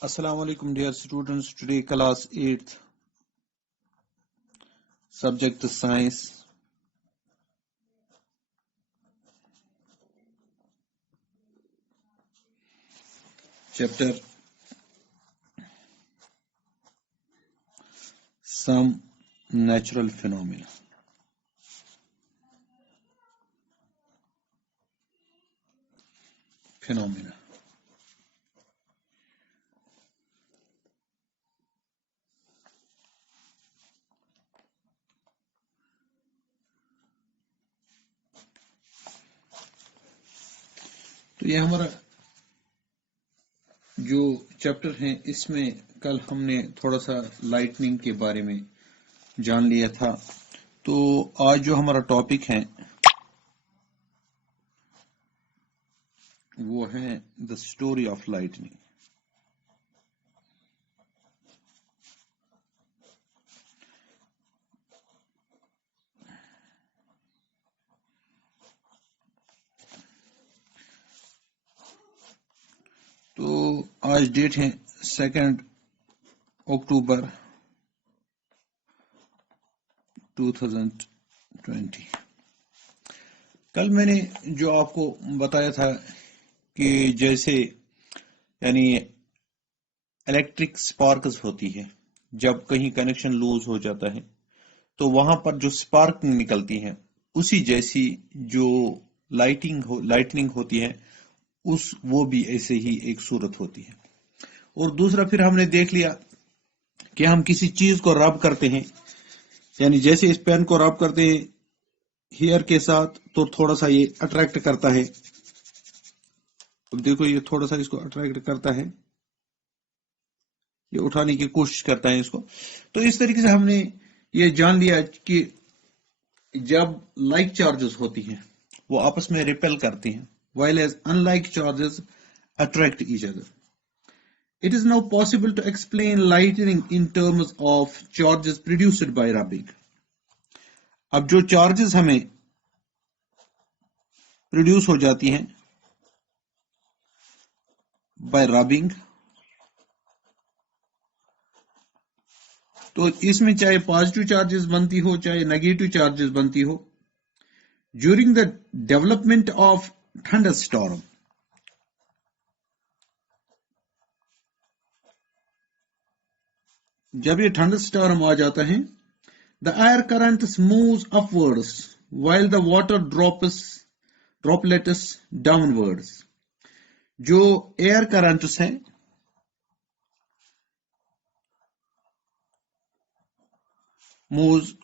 Assalamu alaikum dear students. Today class 8th, subject is science. Chapter Some Natural Phenomena. तो ये हमारा जो चैप्टर है इसमें कल हमने थोड़ा सा लाइटनिंग के बारे में जान लिया था। तो आज जो हमारा टॉपिक है वो है द स्टोरी ऑफ लाइटनिंग। तो आज डेट है 2 अक्टूबर 2020। कल मैंने जो आपको बताया था कि जैसे यानी इलेक्ट्रिक स्पार्क्स होती है, जब कहीं कनेक्शन लूज हो जाता है तो वहां पर जो स्पार्क निकलती है उसी जैसी जो लाइटनिंग होती है वो भी ऐसे ही एक सूरत होती है। और दूसरा फिर हमने देख लिया कि हम किसी चीज को रब करते हैं, यानी जैसे इस पेन को रब करते हैं हेयर के साथ तो थोड़ा सा ये अट्रैक्ट करता है। अब देखो ये थोड़ा सा इसको अट्रैक्ट करता है, ये उठाने की कोशिश करता है इसको। तो इस तरीके से हमने ये जान लिया कि जब लाइक चार्जेस होती हैं वो आपस में रिपेल करती हैं, while as unlike charges attract each other. It is now possible to explain lightning in terms of charges produced by rubbing. अब जो चार्जेस हमें प्रोड्यूस हो जाती हैं बाय रबिंग, तो इसमें चाहे पॉजिटिव चार्जेस बनती हो चाहे नेगेटिव चार्जेस बनती हो, during the development of thunderstorm, जब ये थंडरस्टॉर्म आ जाता है, the air currents moves upwards while the water droplets downwards. जो एयर करंट्स हैं मूव्स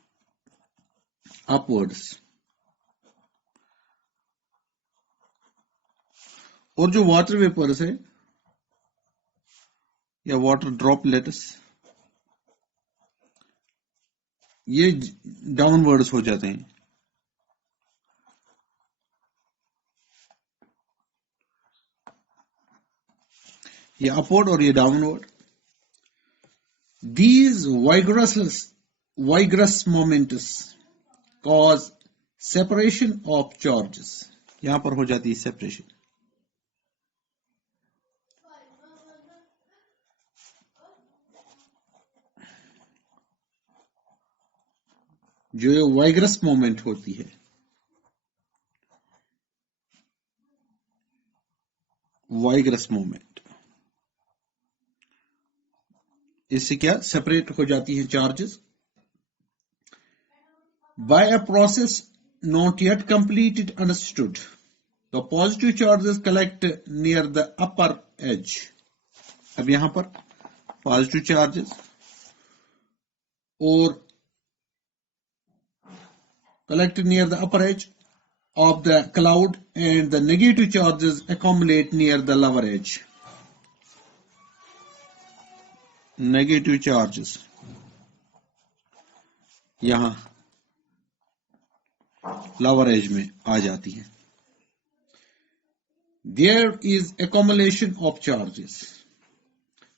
अपवर्ड्स, और जो वाटर वेपर्स है या वाटर ड्रॉपलेट्स ये डाउनवर्ड्स हो जाते हैं। ये अपवर्ड और ये downward. These vigorous moments cause separation of charges. यहां पर हो जाती है सेपरेशन। जो ये वाइग्रस मोमेंट होती है, वाइग्रस मोमेंट, इससे क्या सेपरेट हो जाती है charges by a process not yet completed understood. The positive charges collect near the upper edge. अब यहां पर पॉजिटिव चार्जेस और collect near the upper edge of the cloud and the negative charges accumulate near the lower edge. Negative charges यहां lower edge में आ जाती है। There is accumulation of charges.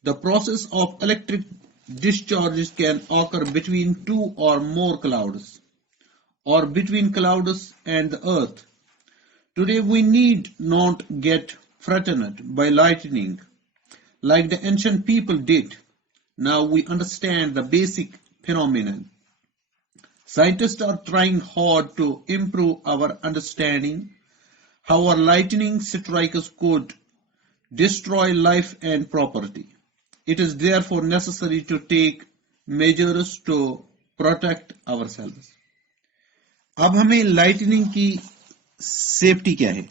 The process of electric discharges can occur between two or more clouds, or between clouds and the earth. Today we need not get frightened by lightning. like the ancient people did. Now we understand the basic phenomenon. Scientists are trying hard to improve our understanding how our lightning strikes could destroy life and property. It is therefore necessary to take measures to protect ourselves. अब हमें लाइटनिंग की सेफ्टी क्या है?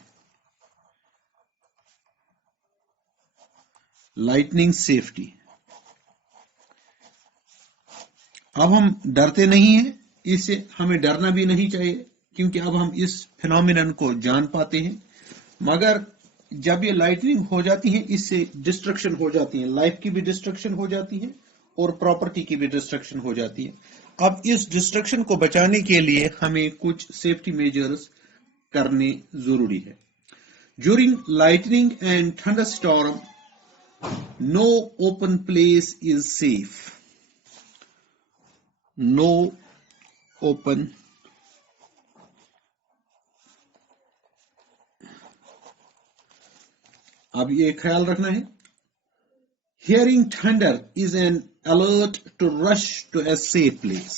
Lightning safety. अब हम डरते नहीं हैं, इससे हमें डरना भी नहीं चाहिए, क्योंकि अब हम इस फिनोमिनन को जान पाते हैं. मगर जब ये लाइटनिंग हो जाती है, इससे डिस्ट्रक्शन हो जाती है, लाइफ की भी डिस्ट्रक्शन हो जाती है और प्रॉपर्टी की भी डिस्ट्रक्शन हो जाती है. अब इस डिस्ट्रक्शन को बचाने के लिए हमें कुछ सेफ्टी मेजर्स करने जरूरी है. During lightning and thunderstorm, no open place is safe. No open अब ये ख्याल रखना है. Hearing thunder is an alert to rush to a safe place.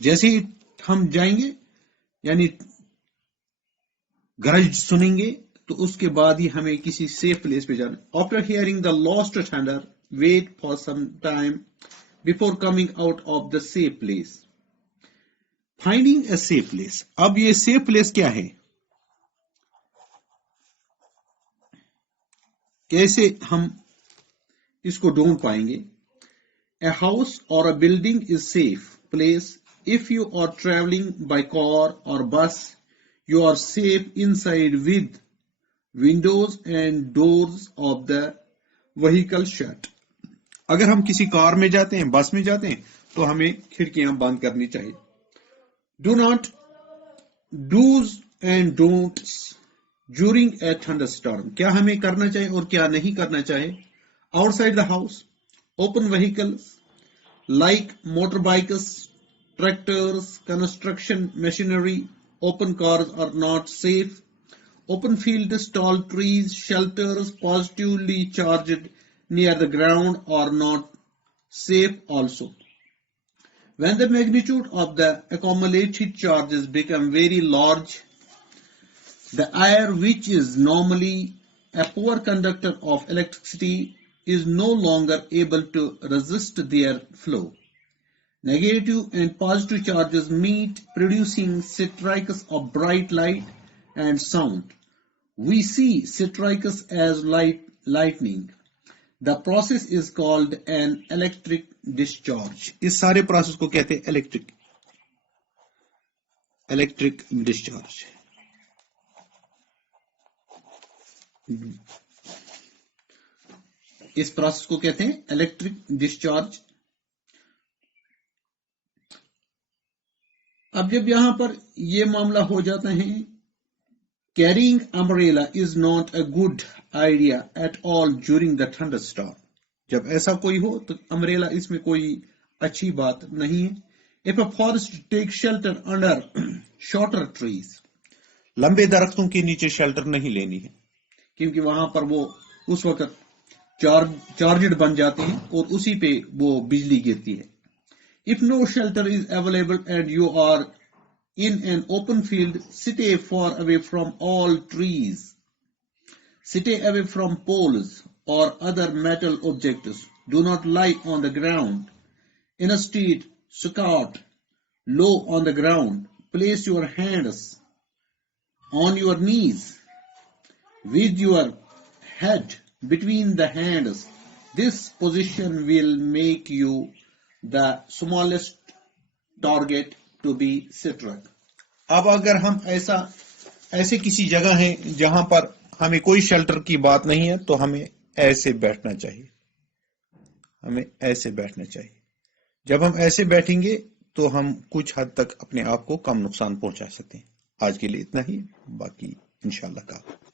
जैसे ही हम जाएंगे, यानी गरज सुनेंगे, तो उसके बाद ही हमें किसी सेफ प्लेस पे जाना. After hearing the lost thunder, wait for some time before coming out of the safe place. Finding a safe place. अब ये safe place क्या है? कैसे हम इसको ढूंढ पाएंगे? A house or a building is safe place. If you are traveling by car or bus, you are safe inside with windows and doors of the vehicle shut. अगर हम किसी कार में जाते हैं, बस में जाते हैं, तो हमें खिड़कियां बंद करनी चाहिए. Do not do's and don'ts during a thunderstorm. क्या हमें करना चाहिए और क्या नहीं करना चाहिए? Outside the house, open vehicles like motorbikes, tractors, construction machinery, open cars are not safe. Open fields, tall trees, shelters positively charged near the ground are not safe also. When the magnitude of the accumulated charges become very large, the air, which is normally a poor conductor of electricity, is no longer able to resist their flow. Negative and positive charges meet, producing strikes of bright light and sound. We see strikes as lightning. The process is called an electric discharge. इस सारे प्रोसेस को कहते हैं electric discharge. इस प्रोसेस को कहते हैं electric discharge. अब जब यहां पर यह मामला हो जाता है, carrying umbrella is not a good idea at all during the thunderstorm. जब ऐसा कोई हो तो अम्ब्रेला इसमें कोई अच्छी बात नहीं है. If a forest take shelter under shorter trees, लंबे दरख्तों के नीचे शेल्टर नहीं लेनी है, क्योंकि वहां पर वो उस वक्त चार्जड बन जाते हैं और उसी पे वो बिजली गिरती है. If no shelter is available and you are in an open field, stay far away from all trees. Stay away from poles or other metal objects. Do not lie on the ground. Instead, squat low on the ground. Place your hands on your knees with your head between the hands. This position will make you the smallest target to be struck. अब अगर हम ऐसे किसी जगह हैं जहां पर हमें कोई शेल्टर की बात नहीं है, तो हमें ऐसे बैठना चाहिए. हमें ऐसे बैठना चाहिए. जब हम ऐसे बैठेंगे तो हम कुछ हद तक अपने आप को कम नुकसान पहुंचा सकते हैं. आज के लिए इतना ही, बाकी इंशाल्लाह का.